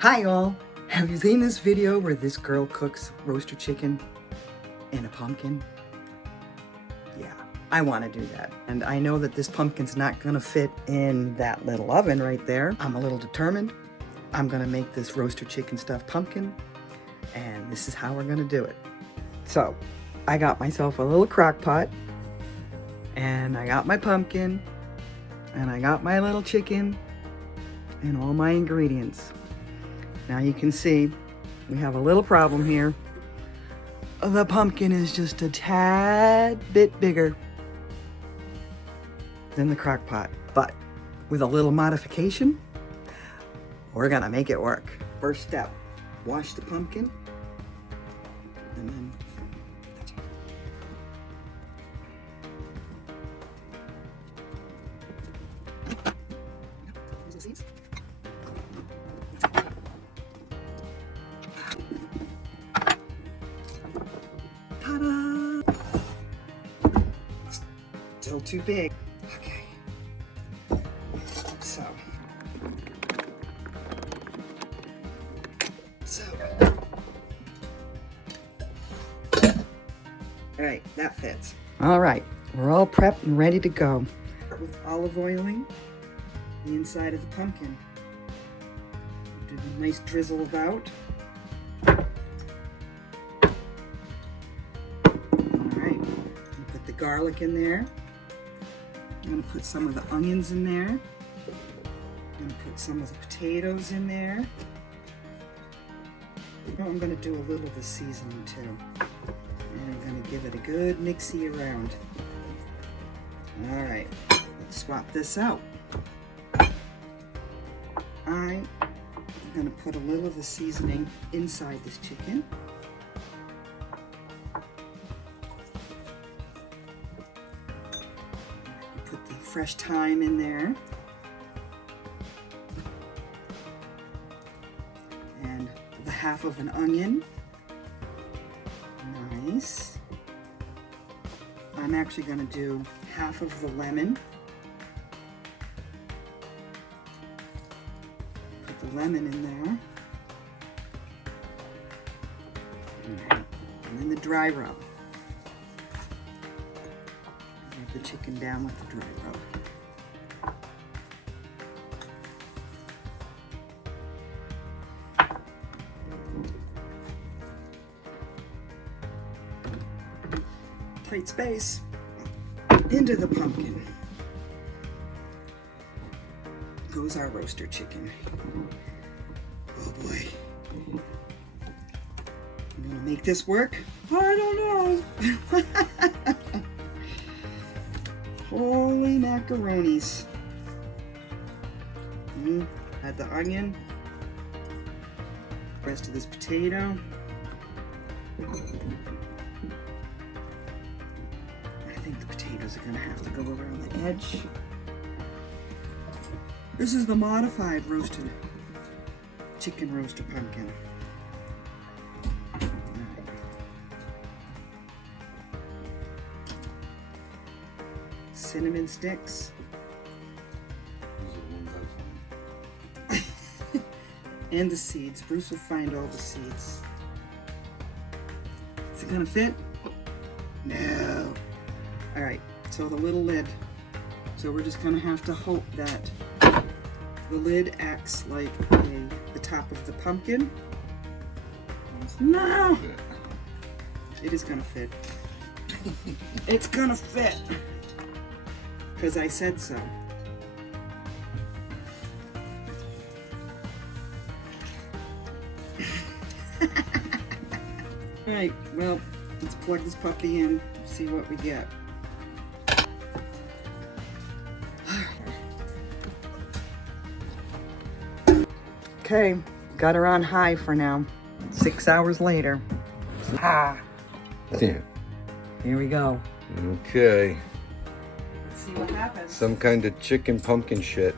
Hi all! Have you seen this video where this girl cooks roaster chicken in a pumpkin? Yeah, I want to do that. And I know that this pumpkin's not gonna fit in that little oven right there. I'm a little determined. I'm gonna make this roaster chicken stuffed pumpkin, and this is how we're gonna do it. So, I got myself a little crock pot, and I got my pumpkin, and I got my little chicken, and all my ingredients. Now you can see we have a little problem here. The pumpkin is just a tad bit bigger than the crock pot, but with a little modification, we're gonna make it work. First step, wash the pumpkin, and then the seeds. Ta-da! Still too big. Okay. So. All right, that fits. All right, we're all prepped and ready to go. Start with olive oiling the inside of the pumpkin. Do a nice drizzle about. Put the garlic in there. I'm going to put some of the onions in there. I'm going to put some of the potatoes in there. I'm going to do a little of the seasoning too. And I'm going to give it a good mixy around. All right, let's swap this out. I'm going to put a little of the seasoning inside this chicken. Put the fresh thyme in there. And the half of an onion. Nice. I'm actually going to do half of the lemon. Put the lemon in there. All right. And then the dry rub. The chicken down with the dry rub. Create space into the pumpkin. Goes our roaster chicken. Oh boy. I'm gonna make this work? I don't know. Holy macaronis. Add the onion. Rest of this potato. I think the potatoes are gonna have to go around the edge. This is the modified roasted chicken roaster pumpkin. Cinnamon sticks. And the seeds. Bruce will find all the seeds. Is it gonna fit? No. All right, so the little lid. So we're just gonna have to hope that the lid acts like the top of the pumpkin. No! It is gonna fit. It's gonna fit. Because I said so. Alright, well, let's plug this puppy in, see what we get. Okay, got her on high for now. 6 hours later. Ah! Yeah. Here we go. Okay. See what happens. Some kind of chicken pumpkin shit.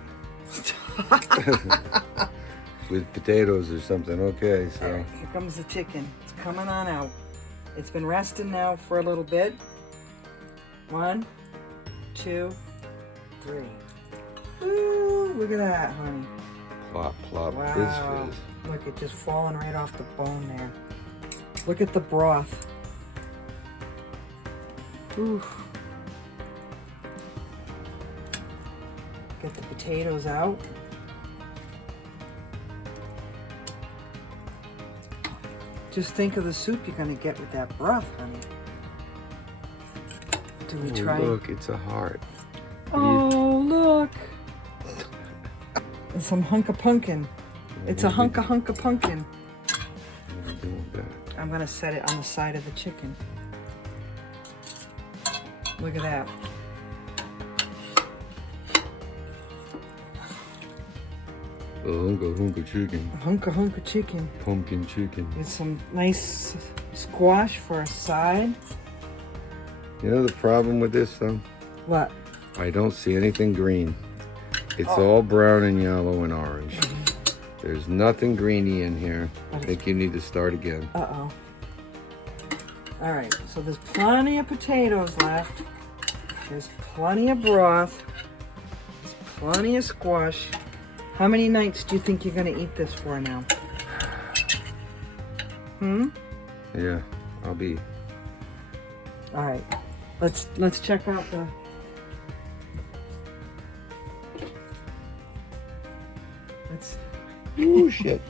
With potatoes or something. Okay, so. Right, here comes the chicken. It's coming on out. It's been resting now for a little bit. 1, 2, 3. Ooh, look at that, honey. Plop, plop, Wow. fizz, fizz. Look, it's just falling right off the bone there. Look at the broth. Ooh. Get the potatoes out. Just think of the soup you're gonna get with that broth, honey. Do we try? Look, it's a heart. Oh, look. And some hunk of pumpkin. It's a hunk of pumpkin. What are we doing with that? I'm gonna set it on the side of the chicken. Look at that. A hunk of chicken. A hunk of chicken Pumpkin chicken. with some nice squash for a side. You know the problem with this though? What? I don't see anything green. It's all brown and yellow and orange. There's nothing greeny in here. I think you need to start again. Uh-oh. All right, so there's plenty of potatoes left. There's plenty of broth. There's plenty of squash. How many nights do you think you're gonna eat this for now? Yeah, I'll be. All right, let's check out the. Oh shit.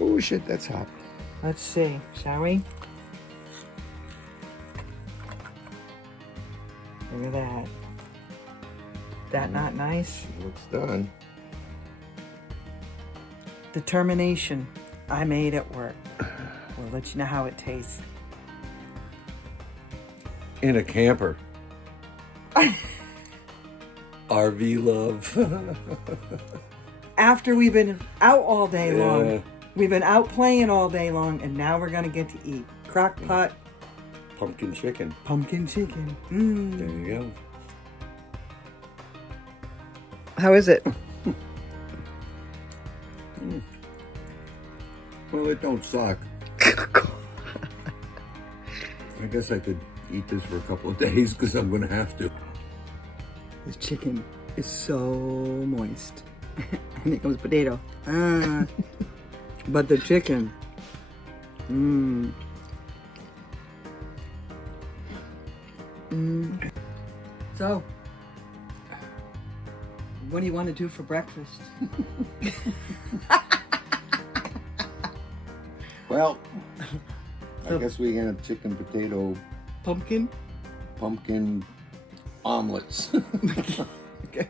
Oh shit, that's hot. Let's see, shall we? Look at that. That not nice? Looks done. Determination. I made it work. We'll let you know how it tastes. In a camper. RV love. After we've been out all day Yeah. long. We've been out playing all day long, and now we're gonna get to eat. Crock-pot Pumpkin chicken. pumpkin chicken. There you go. How is it? Well, it don't suck. I guess I could eat this for a couple of days because I'm going to have to. This chicken is so moist. And here comes potato. But the chicken. So, what do you want to do for breakfast? Well, I guess we have chicken, potato, Pumpkin? pumpkin omelets. Okay.